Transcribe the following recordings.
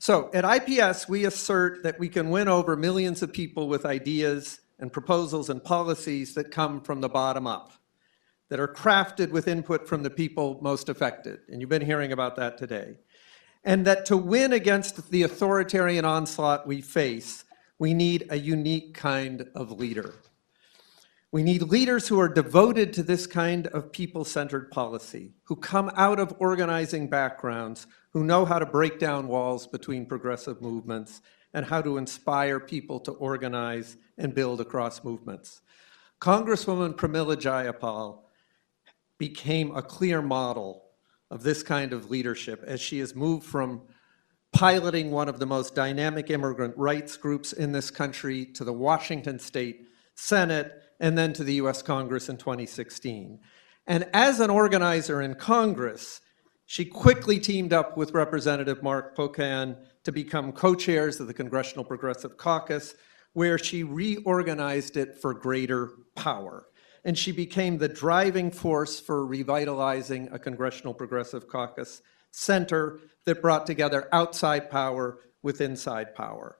So at IPS, we assert that we can win over millions of people with ideas and proposals and policies that come from the bottom up, that are crafted with input from the people most affected. And you've been hearing about that today. And that to win against the authoritarian onslaught we face, we need a unique kind of leader. We need leaders who are devoted to this kind of people-centered policy, who come out of organizing backgrounds, who know how to break down walls between progressive movements, and how to inspire people to organize and build across movements. Congresswoman Pramila Jayapal became a clear model of this kind of leadership as she has moved from piloting one of the most dynamic immigrant rights groups in this country to the Washington State Senate and then to the US Congress in 2016. And as an organizer in Congress, she quickly teamed up with Representative Mark Pocan to become co-chairs of the Congressional Progressive Caucus, where she reorganized it for greater power. And she became the driving force for revitalizing a Congressional Progressive Caucus center that brought together outside power with inside power.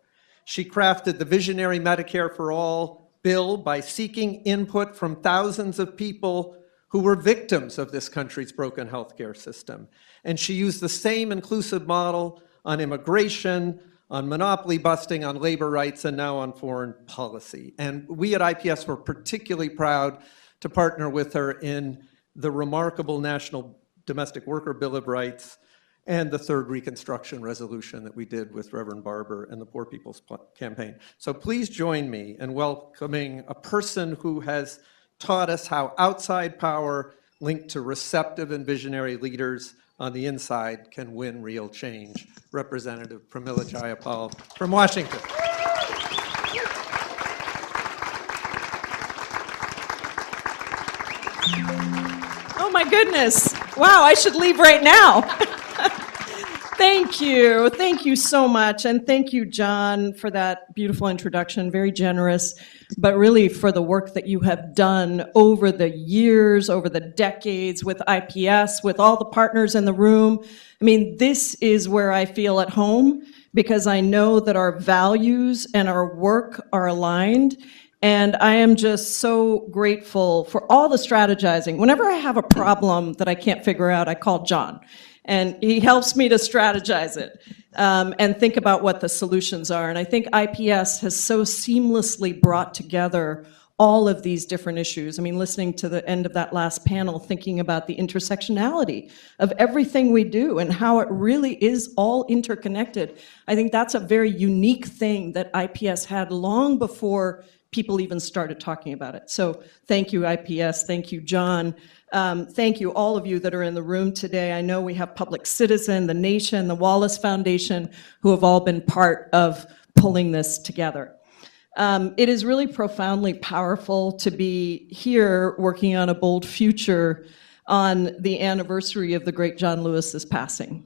She crafted the visionary Medicare for All bill by seeking input from thousands of people who were victims of this country's broken healthcare system. And she used the same inclusive model on immigration, on monopoly busting, on labor rights, and now on foreign policy. And we at IPS were particularly proud to partner with her in the remarkable National Domestic Worker Bill of Rights and the third Reconstruction resolution that we did with Reverend Barber and the Poor People's Campaign. So please join me in welcoming a person who has taught us how outside power linked to receptive and visionary leaders on the inside can win real change. Representative Pramila Jayapal from Washington. Oh my goodness. Wow, I should leave right now. Thank you. Thank you so much. And thank you, John, for that beautiful introduction. Very generous, but really for the work that you have done over the years, over the decades with IPS, with all the partners in the room. I mean, this is where I feel at home because I know that our values and our work are aligned. And I am just so grateful for all the strategizing. Whenever I have a problem that I can't figure out, I call John. And he helps me to strategize it and think about what the solutions are. And I think IPS has so seamlessly brought together all of these different issues. I mean, listening to the end of that last panel, thinking about the intersectionality of everything we do and how it really is all interconnected. I think that's a very unique thing that IPS had long before people even started talking about it. So thank you, IPS. Thank you, John. Thank you, all of you that are in the room today. I know we have Public Citizen, the Nation, the Wallace Foundation, who have all been part of pulling this together. It is really profoundly powerful to be here working on a bold future on the anniversary of the great John Lewis's passing.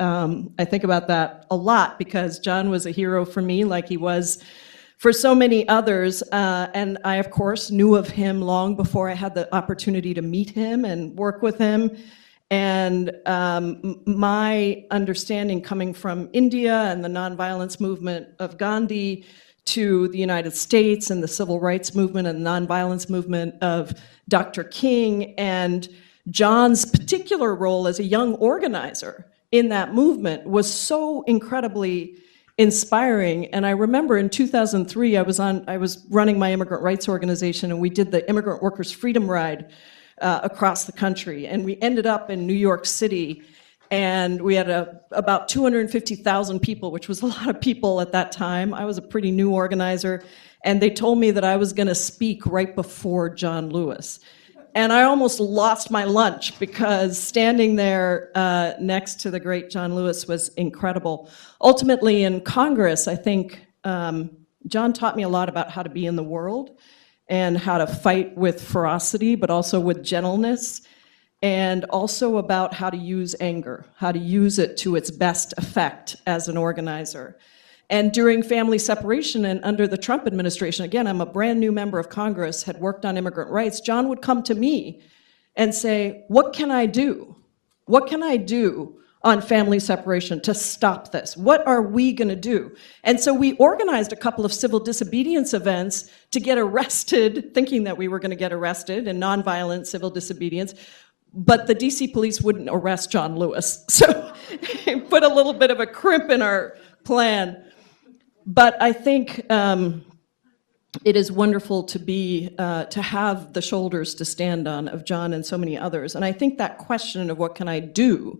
I think about that a lot because John was a hero for me, like he was for so many others, and I, of course, knew of him long before I had the opportunity to meet him and work with him. And my understanding coming from India and the nonviolence movement of Gandhi to the United States and the civil rights movement and nonviolence movement of Dr. King and John's particular role as a young organizer in that movement was so incredibly inspiring. And I remember in 2003, I was running my immigrant rights organization, and we did the Immigrant Workers Freedom Ride across the country. And we ended up in New York City, and we had about 250,000 people, which was a lot of people at that time. I was a pretty new organizer, and they told me that I was gonna speak right before John Lewis. And I almost lost my lunch because standing there next to the great John Lewis was incredible. Ultimately in Congress, I think John taught me a lot about how to be in the world and how to fight with ferocity, but also with gentleness, and also about how to use anger, how to use it to its best effect as an organizer. And during family separation and under the Trump administration, again, I'm a brand new member of Congress, had worked on immigrant rights, John would come to me and say, what can I do? What can I do on family separation to stop this? What are we going to do? And so we organized a couple of civil disobedience events to get arrested, thinking that we were going to get arrested in nonviolent civil disobedience, but the DC police wouldn't arrest John Lewis. So it put a little bit of a crimp in our plan. But I think it is wonderful to have the shoulders to stand on of John and so many others. And I think that question of what can I do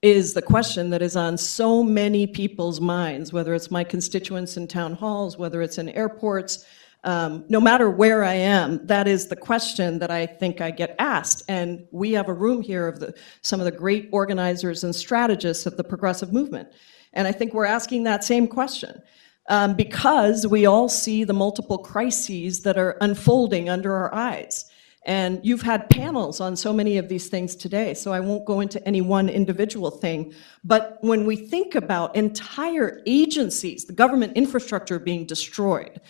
is the question that is on so many people's minds, whether it's my constituents in town halls, whether it's in airports, no matter where I am, that is the question that I think I get asked. And we have a room here of some of the great organizers and strategists of the progressive movement. And I think we're asking that same question because we all see the multiple crises that are unfolding under our eyes. And you've had panels on so many of these things today, so I won't go into any one individual thing. But when we think about entire agencies, the government infrastructure being destroyed,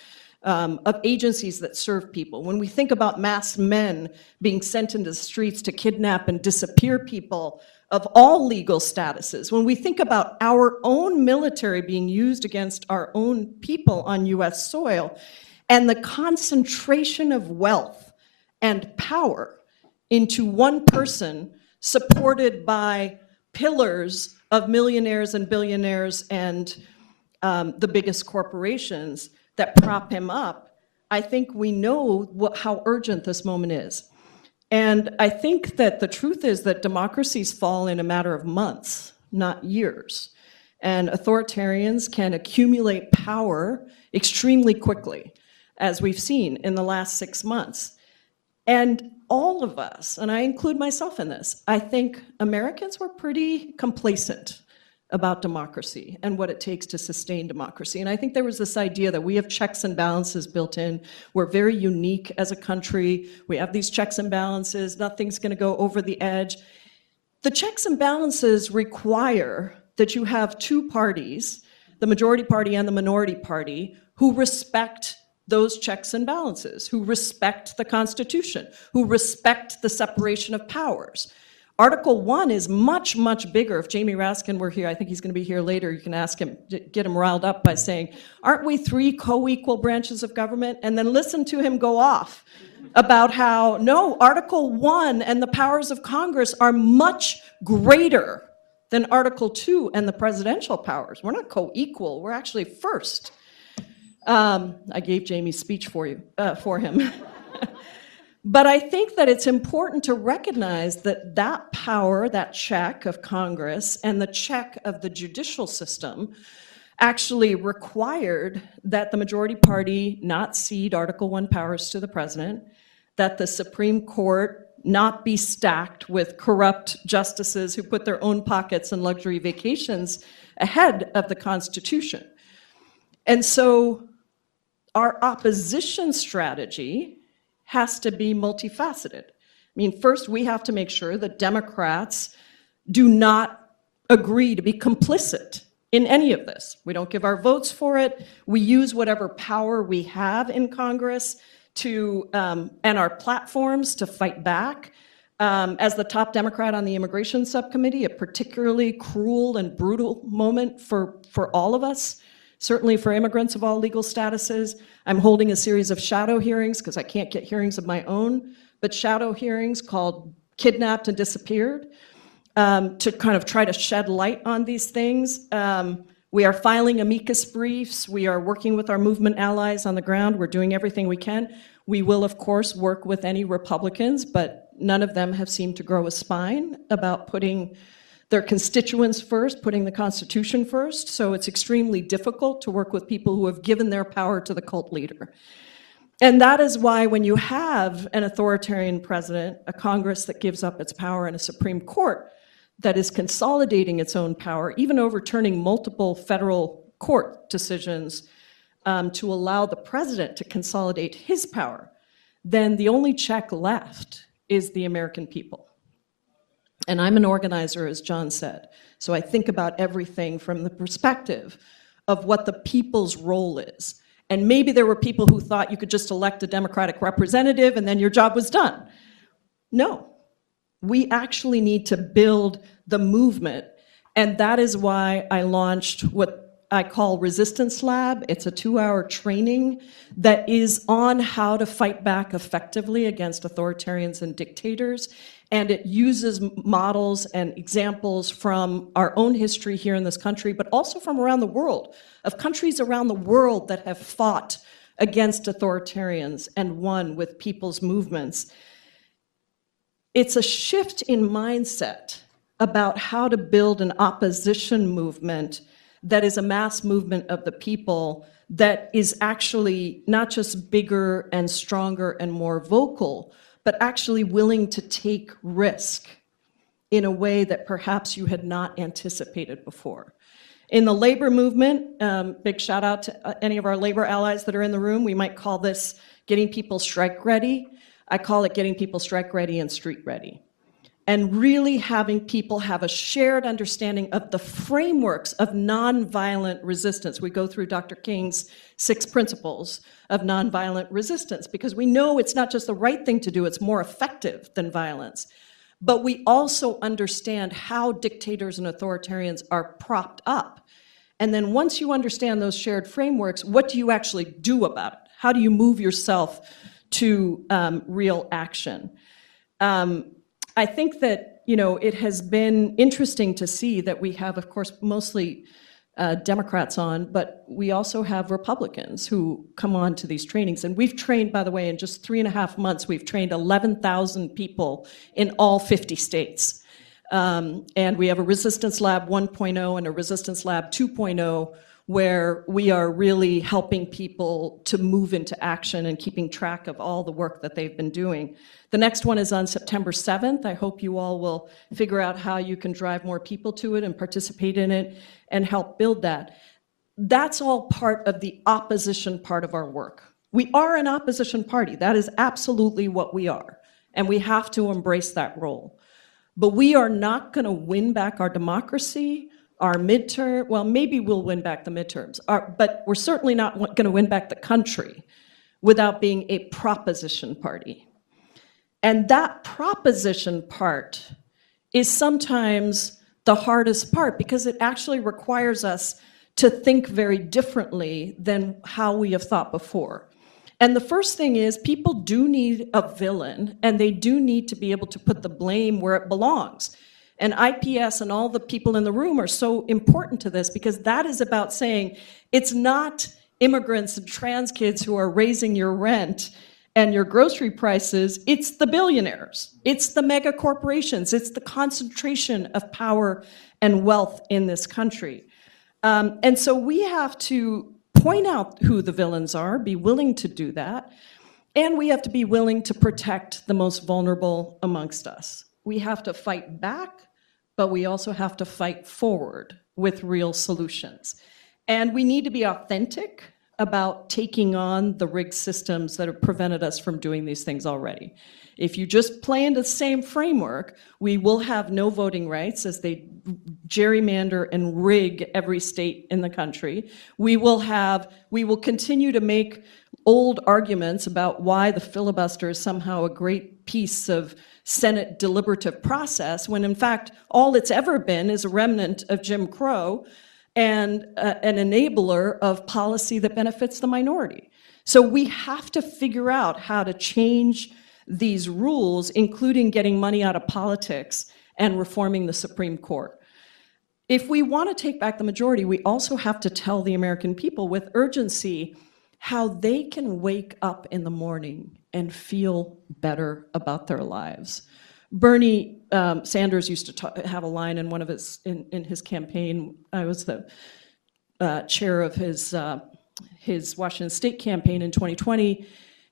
of agencies that serve people, when we think about masked men being sent into the streets to kidnap and disappear people of all legal statuses, when we think about our own military being used against our own people on US soil, and the concentration of wealth and power into one person supported by pillars of millionaires and billionaires and the biggest corporations that prop him up, I think we know how urgent this moment is. And I think that the truth is that democracies fall in a matter of months, not years. And authoritarians can accumulate power extremely quickly, as we've seen in the last 6 months. And all of us, and I include myself in this, I think Americans were pretty complacent about democracy and what it takes to sustain democracy. And I think there was this idea that we have checks and balances built in. We're very unique as a country. We have these checks and balances. Nothing's going to go over the edge. The checks and balances require that you have two parties, the majority party and the minority party, who respect those checks and balances, who respect the Constitution, who respect the separation of powers. Article 1 is much, much bigger. If Jamie Raskin were here, I think he's going to be here later, you can ask him, get him riled up by saying, aren't we 3 co-equal branches of government? And then listen to him go off about how, no, Article 1 and the powers of Congress are much greater than Article 2 and the presidential powers. We're not co-equal, we're actually first. I gave Jamie's speech for him. But I think that it's important to recognize that that power, that check of Congress and the check of the judicial system actually required that the majority party not cede Article 1 powers to the president, that the Supreme Court not be stacked with corrupt justices who put their own pockets and luxury vacations ahead of the Constitution. And so our opposition strategy has to be multifaceted. I mean, first, we have to make sure that Democrats do not agree to be complicit in any of this. We don't give our votes for it. We use whatever power we have in Congress to, and our platforms to fight back. As the top Democrat on the Immigration Subcommittee, a particularly cruel and brutal moment for all of us, certainly for immigrants of all legal statuses. I'm holding a series of shadow hearings because I can't get hearings of my own, but shadow hearings called Kidnapped and Disappeared to kind of try to shed light on these things. We are filing amicus briefs. We are working with our movement allies on the ground. We're doing everything we can. We will, of course, work with any Republicans, but none of them have seemed to grow a spine about putting their constituents first, putting the Constitution first. So it's extremely difficult to work with people who have given their power to the cult leader. And that is why when you have an authoritarian president, a Congress that gives up its power, and a Supreme Court that is consolidating its own power, even overturning multiple federal court decisions to allow the president to consolidate his power, then the only check left is the American people. And I'm an organizer, as John said. So I think about everything from the perspective of what the people's role is. And maybe there were people who thought you could just elect a Democratic representative and then your job was done. No, we actually need to build the movement And that is why I launched what I call Resistance Lab. It's a 2-hour training that is on how to fight back effectively against authoritarians and dictators. And it uses models and examples from our own history here in this country, but also from around the world, of countries around the world that have fought against authoritarians and won with people's movements. It's a shift in mindset about how to build an opposition movement that is a mass movement of the people that is actually not just bigger and stronger and more vocal, but actually willing to take risk in a way that perhaps you had not anticipated before. In the labor movement, big shout out to any of our labor allies that are in the room. We might call this getting people strike ready. I call it getting people strike ready and street ready. And really having people have a shared understanding of the frameworks of nonviolent resistance. We go through Dr. King's 6 principles of nonviolent resistance because we know it's not just the right thing to do, it's more effective than violence. But we also understand how dictators and authoritarians are propped up. And then once you understand those shared frameworks, what do you actually do about it? How do you move yourself to real action? I think that, it has been interesting to see that we have, of course, mostly Democrats on, but we also have Republicans who come on to these trainings. And we've trained, by the way, in just 3.5 months, we've trained 11,000 people in all 50 states. And we have a Resistance Lab 1.0 and a Resistance Lab 2.0, where we are really helping people to move into action and keeping track of all the work that they've been doing. The next one is on September 7th. I hope you all will figure out how you can drive more people to it and participate in it and help build that. That's all part of the opposition part of our work. We are an opposition party. That is absolutely what we are. And we have to embrace that role. But we are not going to win back our democracy, our midterm, well, maybe we'll win back the midterms, but we're certainly not going to win back the country without being a proposition party. And that proposition part is sometimes the hardest part because it actually requires us to think very differently than how we have thought before. And the first thing is people do need a villain, and they do need to be able to put the blame where it belongs. And IPS and all the people in the room are so important to this because that is about saying it's not immigrants and trans kids who are raising your rent and your grocery prices, it's the billionaires, it's the mega corporations, it's the concentration of power and wealth in this country. And so we have to point out who the villains are, be willing to do that, and we have to be willing to protect the most vulnerable amongst us. We have to fight back, but we also have to fight forward with real solutions. And we need to be authentic about taking on the rigged systems that have prevented us from doing these things already. If you just play into the same framework, we will have no voting rights as they gerrymander and rig every state in the country. We will continue to make old arguments about why the filibuster is somehow a great piece of Senate deliberative process, when in fact, all it's ever been is a remnant of Jim Crow and an enabler of policy that benefits the minority. So we have to figure out how to change these rules, including getting money out of politics and reforming the Supreme Court. If we want to take back the majority, we also have to tell the American people with urgency how they can wake up in the morning and feel better about their lives. Bernie Sanders used to have a line in one of in his campaign. I was the chair of his Washington State campaign in 2020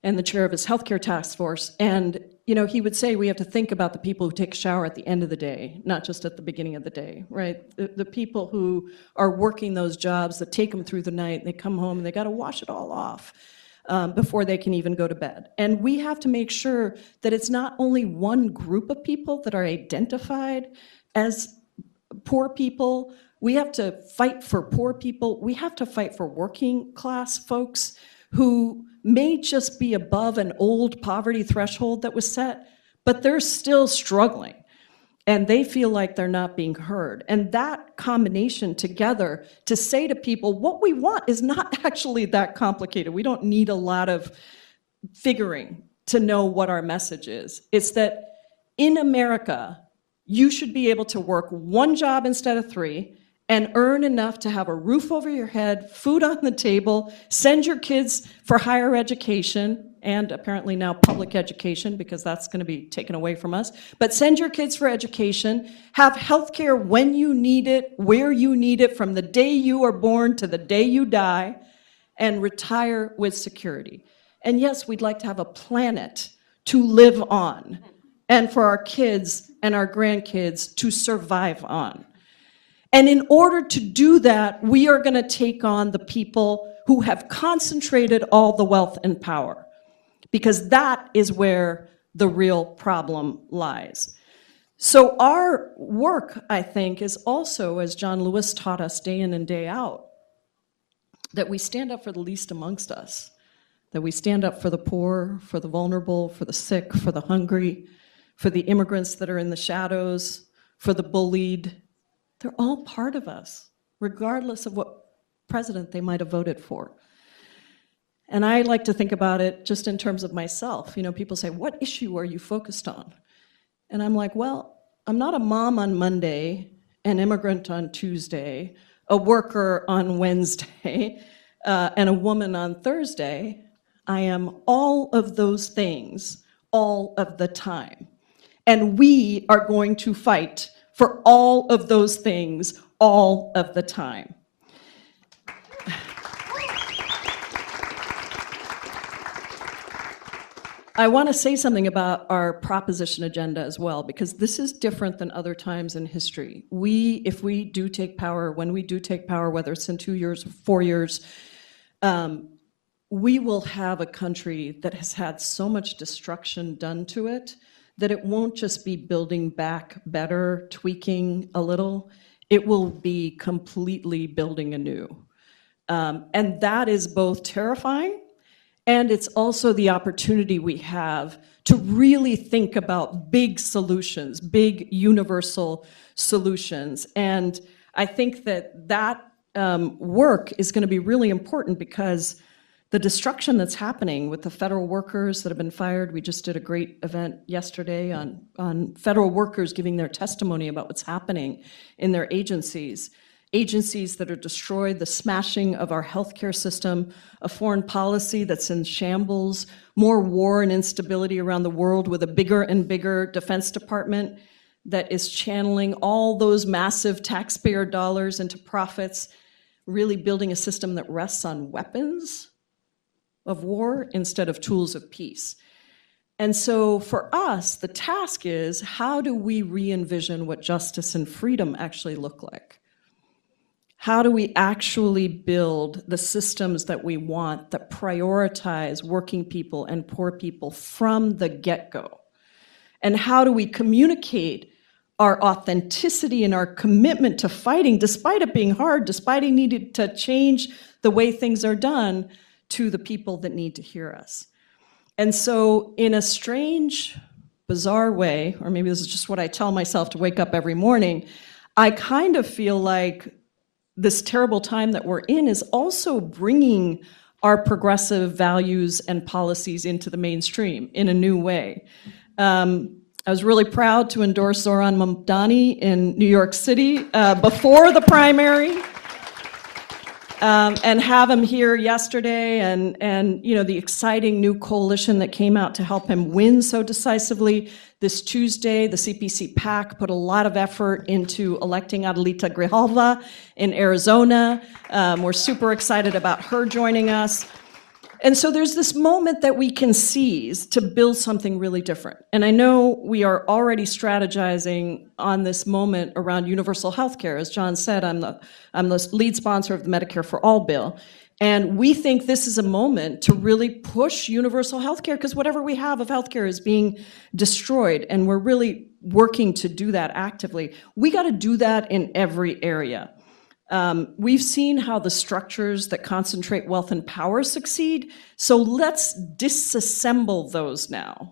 and the chair of his healthcare task force. And he would say we have to think about the people who take a shower at the end of the day, not just at the beginning of the day, right? The people who are working those jobs that take them through the night, they come home and they got to wash it all off before they can even go to bed. And we have to make sure that it's not only one group of people that are identified as poor people. We have to fight for poor people. We have to fight for working class folks who may just be above an old poverty threshold that was set, but they're still struggling. and they feel like they're not being heard. And that combination together to say to people, what we want is not actually that complicated. We don't need a lot of figuring to know what our message is. It's that in America, you should be able to work one job instead of three and earn enough to have a roof over your head, food on the table, send your kids for higher education, and apparently now public education, because that's going to be taken away from us. But send your kids for education, have health care when you need it, where you need it, from the day you are born to the day you die, and retire with security. And yes, we'd like to have a planet to live on, and for our kids and our grandkids to survive on. And in order to do that, we are going to take on the people who have concentrated all the wealth and power, because that is where the real problem lies. So our work, I think, is also, as John Lewis taught us day in and day out, that we stand up for the least amongst us, that we stand up for the poor, for the vulnerable, for the sick, for the hungry, for the immigrants that are in the shadows, for the bullied. They're all part of us, regardless of what president they might have voted for. And I like to think about it just in terms of myself. You know, people say, what issue are you focused on? And I'm like, well, I'm not a mom on Monday, an immigrant on Tuesday, a worker on Wednesday, and a woman on Thursday. I am all of those things all of the time. And we are going to fight for all of those things all of the time. I want to say something about our proposition agenda as well, because this is different than other times in history. If we do take power, when we do take power, whether it's in 2 years or 4 years, we will have a country that has had so much destruction done to it that it won't just be building back better, tweaking a little. It will be completely building anew. And that is both terrifying, and it's also the opportunity we have to really think about big solutions, big universal solutions. And I think that work is going to be really important, because the destruction that's happening with the federal workers that have been fired, we just did a great event yesterday on federal workers giving their testimony about what's happening in their agencies that are destroyed, the smashing of our healthcare system, a foreign policy that's in shambles, more war and instability around the world with a bigger and bigger Defense Department that is channeling all those massive taxpayer dollars into profits, really building a system that rests on weapons of war instead of tools of peace. And so for us, the task is, how do we re-envision what justice and freedom actually look like? How do we actually build the systems that we want that prioritize working people and poor people from the get-go? And how do we communicate our authenticity and our commitment to fighting, despite it being hard, despite it needing to change the way things are done, to the people that need to hear us? And so in a strange, bizarre way, or maybe this is just what I tell myself to wake up every morning, I kind of feel like this terrible time that we're in is also bringing our progressive values and policies into the mainstream in a new way. I was really proud to endorse Zoran Mamdani in New York City before the primary. And have him here yesterday, and you know, the exciting new coalition that came out to help him win so decisively. This Tuesday, the CPC PAC put a lot of effort into electing Adelita Grijalva in Arizona. We're super excited about her joining us. And so there's this moment that we can seize to build something really different. And I know we are already strategizing on this moment around universal health care. As John said, I'm the lead sponsor of the Medicare for All bill. And we think this is a moment to really push universal health care, because whatever we have of health care is being destroyed, and we're really working to do that actively. We got to do that in every area. We've seen how the structures that concentrate wealth and power succeed, so let's disassemble those now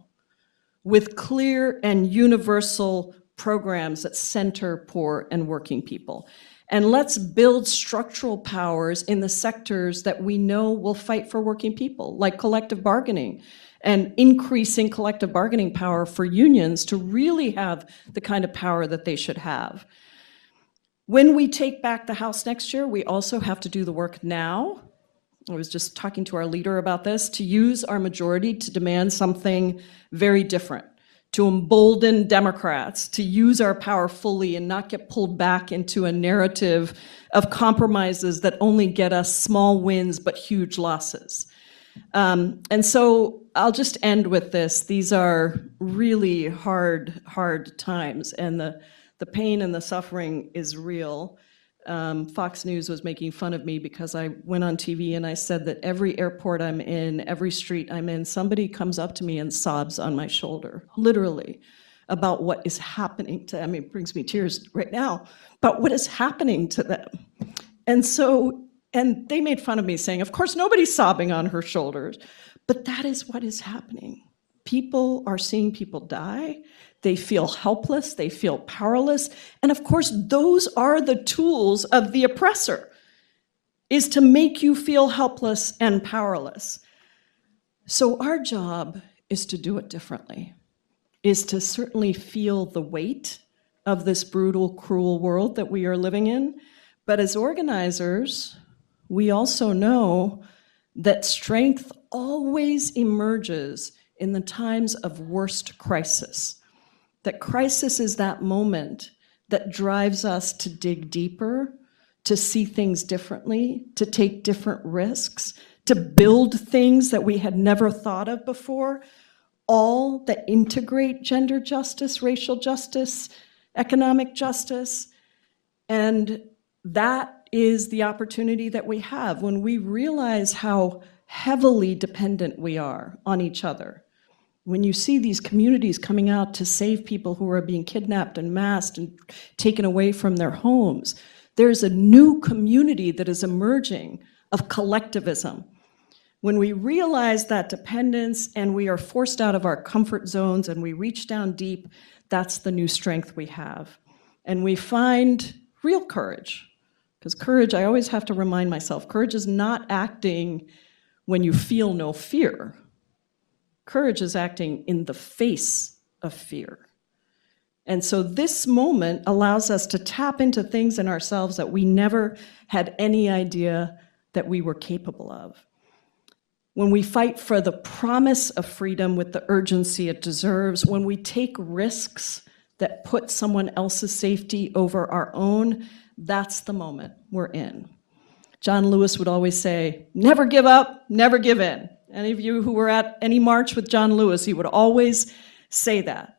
with clear and universal programs that center poor and working people. And let's build structural powers in the sectors that we know will fight for working people, like collective bargaining, and increasing collective bargaining power for unions to really have the kind of power that they should have. When we take back the House next year, we also have to do the work now. I was just talking to our leader about this, to use our majority to demand something very different, to embolden Democrats to use our power fully and not get pulled back into a narrative of compromises that only get us small wins but huge losses. And so I'll just end with this. These are really hard times, and the pain and the suffering is real. Fox News was making fun of me because I went on TV and I said that every airport I'm in, every street I'm in, somebody comes up to me and sobs on my shoulder, literally, about what is happening to them. It brings me tears right now, about what is happening to them. And they made fun of me saying, of course, nobody's sobbing on her shoulders, but that is what is happening. People are seeing people die. They feel helpless, they feel powerless. And of course, those are the tools of the oppressor, is to make you feel helpless and powerless. So our job is to do it differently, is to certainly feel the weight of this brutal, cruel world that we are living in. But as organizers, we also know that strength always emerges in the times of worst crisis. That crisis is that moment that drives us to dig deeper, to see things differently, to take different risks, to build things that we had never thought of before, all that integrate gender justice, racial justice, economic justice. And that is the opportunity that we have when we realize how heavily dependent we are on each other. When you see these communities coming out to save people who are being kidnapped and massed and taken away from their homes, there's a new community that is emerging of collectivism. When we realize that dependence and we are forced out of our comfort zones and we reach down deep, that's the new strength we have. And we find real courage. Because courage, I always have to remind myself, courage is not acting when you feel no fear. Courage is acting in the face of fear. And so this moment allows us to tap into things in ourselves that we never had any idea that we were capable of. When we fight for the promise of freedom with the urgency it deserves, when we take risks that put someone else's safety over our own, that's the moment we're in. John Lewis would always say, never give up, never give in. Any of you who were at any march with John Lewis, he would always say that.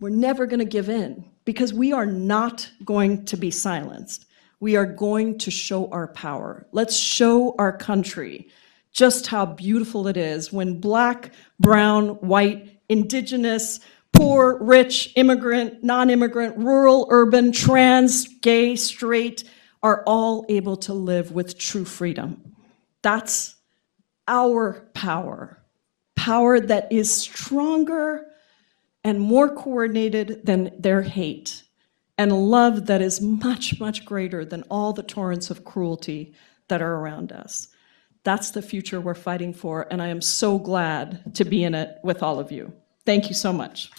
We're never going to give in because we are not going to be silenced. We are going to show our power. Let's show our country just how beautiful it is when Black, brown, white, indigenous, poor, rich, immigrant, non-immigrant, rural, urban, trans, gay, straight are all able to live with true freedom. That's our power, power that is stronger and more coordinated than their hate, and love that is much, much greater than all the torrents of cruelty that are around us. That's the future we're fighting for, and I am so glad to be in it with all of you. Thank you so much.